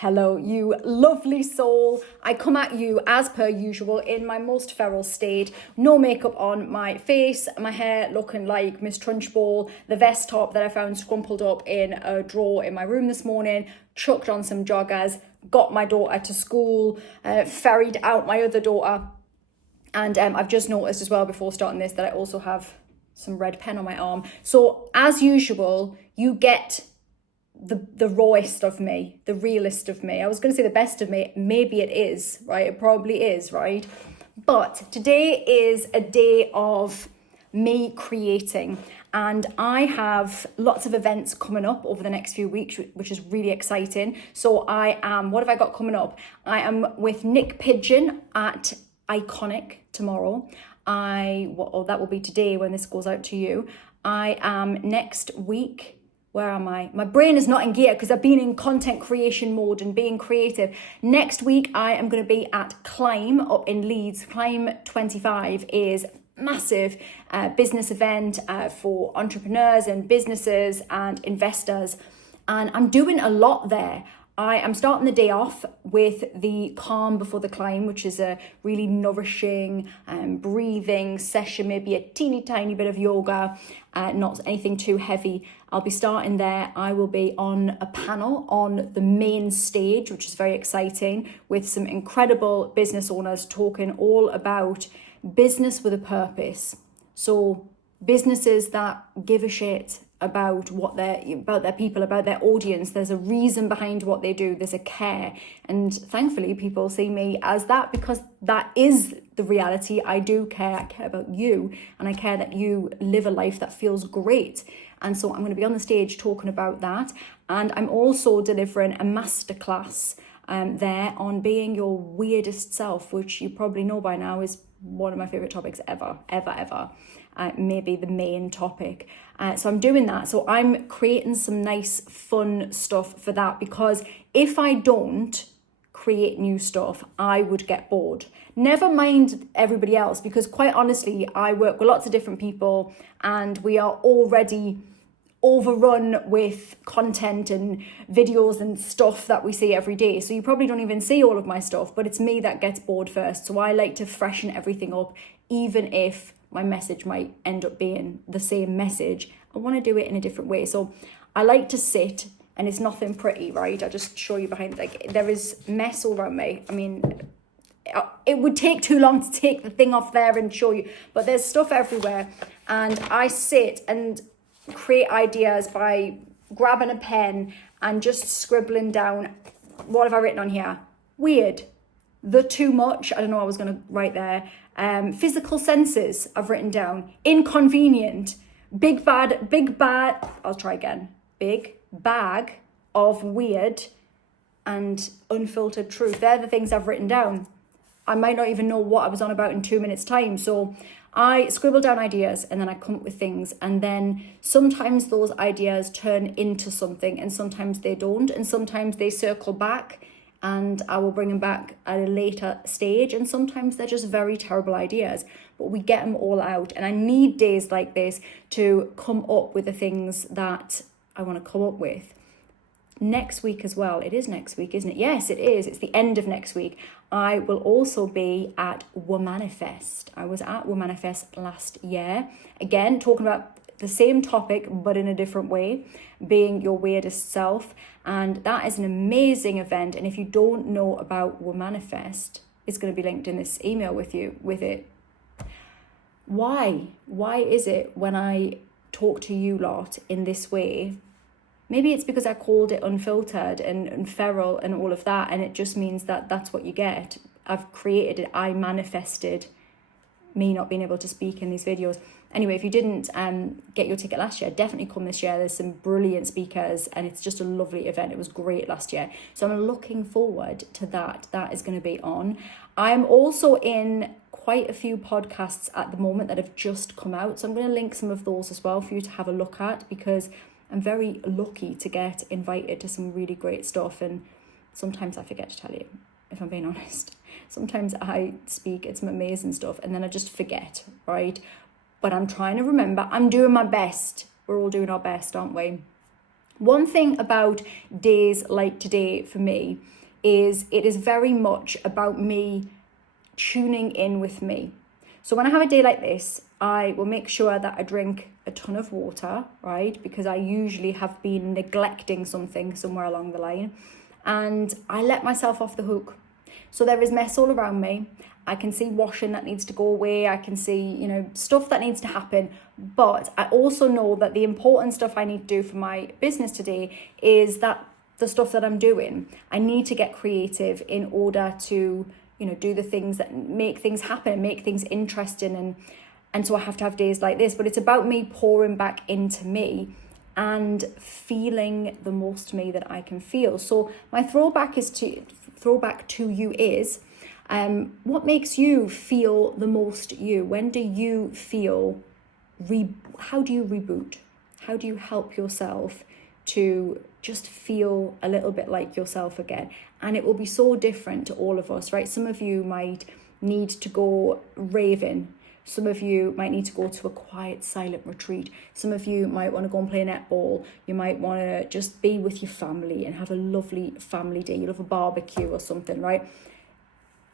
Hello, you lovely soul. I come at you as per usual in my most feral state. No makeup on my face, my hair looking like Miss Trunchbull, the vest top that I found scrumpled up in a drawer in my room this morning, chucked on some joggers, got my daughter to school, ferried out my other daughter. And I've just noticed as well before starting this that I also have some red pen on my arm. So as usual, you get the rawest of me, the realest of me. I was going to say the best of me. Maybe it is, right? It probably is, right? But today is a day of me creating. And I have lots of events coming up over the next few weeks, which is really exciting. So what have I got coming up? I am with Nick Pigeon at Iconic tomorrow. That will be today when this goes out to you. I am next week. Where am I? My brain is not in gear because I've been in content creation mode and being creative. Next week, I am going to be at Climb up in Leeds. Climb 25 is massive business event for entrepreneurs and businesses and investors. And I'm doing a lot there. I am starting the day off with the Calm Before the Climb, which is a really nourishing breathing session, maybe a teeny tiny bit of yoga, not anything too heavy. I'll be starting there. I will be on a panel on the main stage, which is very exciting, with some incredible business owners talking all about business with a purpose. So businesses that give a shit about their people, about their audience. There's a reason behind what they do. There's a care. And thankfully, people see me as that because that is the reality. I do care. I care about you. And I care that you live a life that feels great. And so I'm going to be on the stage talking about that. And I'm also delivering a masterclass there on being your weirdest self, which you probably know by now is one of my favorite topics ever. Maybe the main topic. So I'm doing that. So I'm creating some nice, fun stuff for that, because if I don't create new stuff, I would get bored. Never mind everybody else, because quite honestly, I work with lots of different people and we are already overrun with content and videos and stuff that we see every day. So you probably don't even see all of my stuff, but it's me that gets bored first. So I like to freshen everything up, even if my message might end up being the same message. I want to do it in a different way. So I like to sit, and it's nothing pretty, right? I'll just show you behind, like there is mess all around me. I mean, it would take too long to take the thing off there and show you, but there's stuff everywhere. And I sit and create ideas by grabbing a pen and just scribbling down. What have I written on here? Weird. The too much. I don't know what I was going to write there. Physical senses I've written down. Inconvenient. Big bad. I'll try again. Big bag of weird and unfiltered truth. They're the things I've written down. I might not even know what I was on about in 2 minutes time. So I scribble down ideas and then I come up with things, and then sometimes those ideas turn into something and sometimes they don't, and sometimes they circle back and I will bring them back at a later stage, and sometimes they're just very terrible ideas, but we get them all out. And I need days like this to come up with the things that I want to come up with. Next week as well, it is next week, isn't it? Yes, it is. It's the end of next week. I will also be at Womanifest. I was at Womanifest last year. Again, talking about the same topic, but in a different way, being your weirdest self. And that is an amazing event. And if you don't know about Womanifest, it's going to be linked in this email with it. Why? Why is it when I talk to you lot in this way? Maybe it's because I called it unfiltered and feral and all of that, and it just means that that's what you get. I've created it. I manifested me not being able to speak in these videos. Anyway, if you didn't get your ticket last year, definitely come this year. There's some brilliant speakers and it's just a lovely event. It was great last year. So I'm looking forward to that. That is going to be on. I'm also in quite a few podcasts at the moment that have just come out. So I'm going to link some of those as well for you to have a look at, because I'm very lucky to get invited to some really great stuff, and sometimes I forget to tell you, if I'm being honest. Sometimes I speak at some amazing stuff and then I just forget, right? But I'm trying to remember. I'm doing my best. We're all doing our best, aren't we? One thing about days like today for me is it is very much about me tuning in with me. So when I have a day like this, I will make sure that I drink a ton of water, right? Because I usually have been neglecting something somewhere along the line. And I let myself off the hook. So there is mess all around me. I can see washing that needs to go away. I can see, stuff that needs to happen. But I also know that the important stuff I need to do for my business today is that the stuff that I'm doing. I need to get creative in order to, do the things that make things happen, make things interesting. And so I have to have days like this. But it's about me pouring back into me and feeling the most me that I can feel. So my throwback to you is, what makes you feel the most you? When do you feel, how do you reboot? How do you help yourself to just feel a little bit like yourself again? And it will be so different to all of us, right? Some of you might need to go raving. Some of you might need to go to a quiet, silent retreat. Some of you might want to go and play netball. You might want to just be with your family and have a lovely family day. You'll have a barbecue or something, right?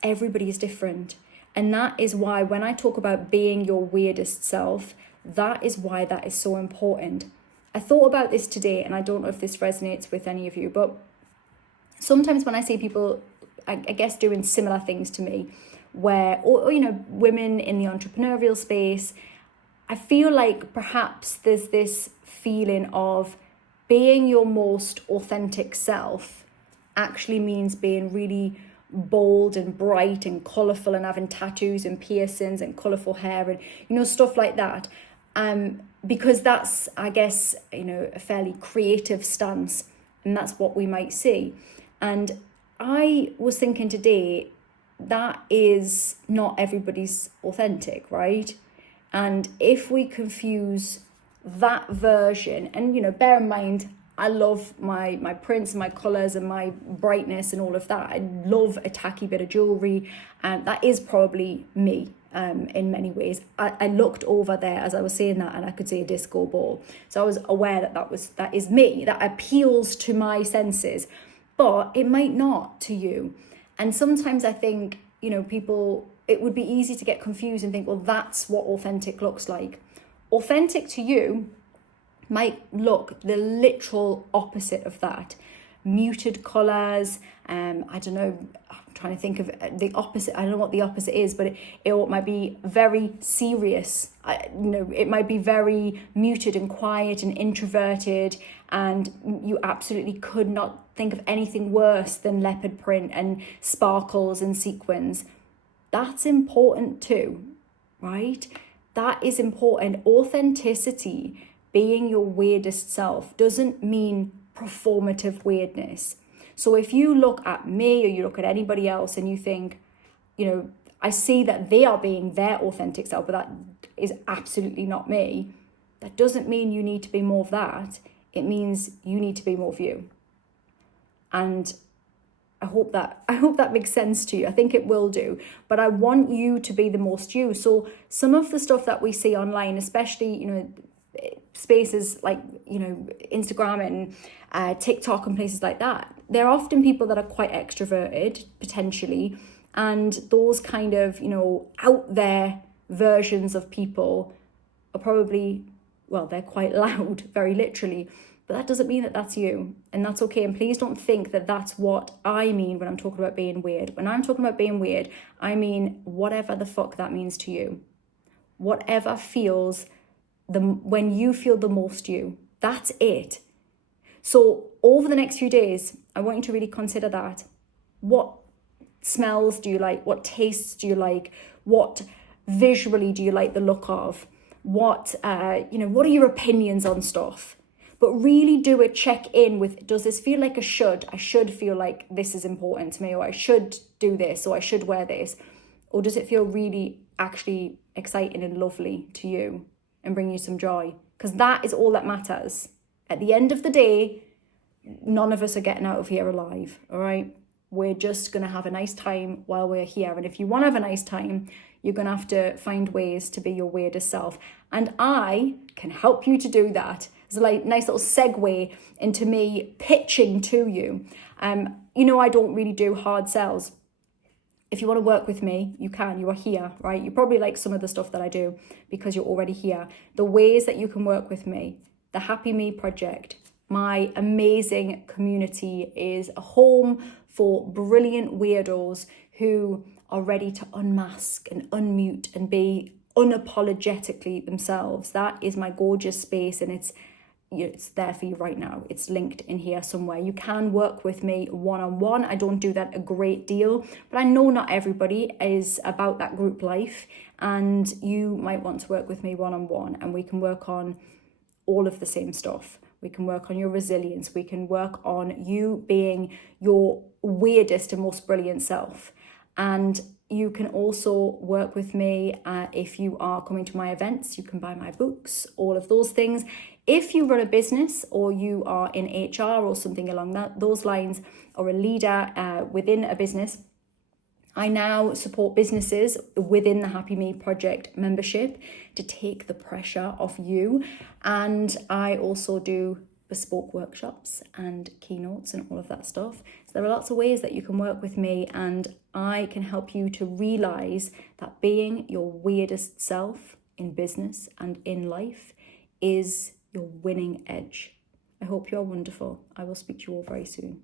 Everybody is different. And that is why when I talk about being your weirdest self, that is why that is so important. I thought about this today, and I don't know if this resonates with any of you, but sometimes when I see people, I guess, doing similar things to me, where, or women in the entrepreneurial space, I feel like perhaps there's this feeling of being your most authentic self actually means being really bold and bright and colourful and having tattoos and piercings and colourful hair and stuff like that, because that's, I guess, a fairly creative stance, and that's what we might see. And I was thinking today, that is not everybody's authentic, right? And if we confuse that version, and bear in mind, I love my prints and my colours and my brightness and all of that. I love a tacky bit of jewellery, and that is probably me in many ways. I looked over there as I was saying that, and I could see a disco ball. So I was aware that is me, that appeals to my senses, but it might not to you. And sometimes I think, people, it would be easy to get confused and think, well, that's what authentic looks like. Authentic to you might look the literal opposite of that. Muted colours, I don't know, I'm trying to think of the opposite. I don't know what the opposite is, but it might be very serious. It might be very muted and quiet and introverted, and you absolutely could not think of anything worse than leopard print and sparkles and sequins. That's important too, right? That is important. Authenticity, being your weirdest self, doesn't mean performative weirdness. So if you look at me or you look at anybody else and you think, I see that they are being their authentic self, but that is absolutely not me, that doesn't mean you need to be more of that. It means you need to be more of you. And I hope that makes sense to you. I think it will do. But I want you to be the most you. So some of the stuff that we see online, especially, spaces like, Instagram and TikTok and places like that, they're often people that are quite extroverted, potentially. And those kind of, out there versions of people are probably, well, they're quite loud, very literally. But that doesn't mean that that's you, and that's okay. And please don't think that that's what I mean when I'm talking about being weird. When I'm talking about being weird, I mean whatever the fuck that means to you. Whatever feels when you feel the most you. That's it. So over the next few days, I want you to really consider that. What smells do you like? What tastes do you like? What visually do you like the look of? What are your opinions on stuff? But really do a check in with, does this feel like a should? I should feel like this is important to me, or I should do this, or I should wear this. Or does it feel really actually exciting and lovely to you and bring you some joy? Because that is all that matters. At the end of the day, none of us are getting out of here alive, all right? We're just going to have a nice time while we're here. And if you want to have a nice time, you're going to have to find ways to be your weirdest self. And I can help you to do that. It's like a nice little segue into me pitching to you. I don't really do hard sells. If you want to work with me, you can. You are here, right? You probably like some of the stuff that I do because you're already here. The ways that you can work with me, the Happy Me Project, my amazing community, is a home for brilliant weirdos who are ready to unmask and unmute and be unapologetically themselves. That is my gorgeous space, and it's there for you right now. It's linked in here somewhere. You can work with me one-on-one. I don't do that a great deal, but I know not everybody is about that group life, and you might want to work with me one-on-one, and we can work on all of the same stuff. We can work on your resilience. We can work on you being your weirdest and most brilliant self. And you can also work with me if you are coming to my events. You can buy my books, all of those things. If you run a business or you are in HR or something along those lines, or a leader within a business, I now support businesses within the Happy Me Project membership to take the pressure off you. And I also do bespoke workshops and keynotes and all of that stuff. So there are lots of ways that you can work with me, and I can help you to realize that being your weirdest self in business and in life is your winning edge. I hope you're wonderful. I will speak to you all very soon.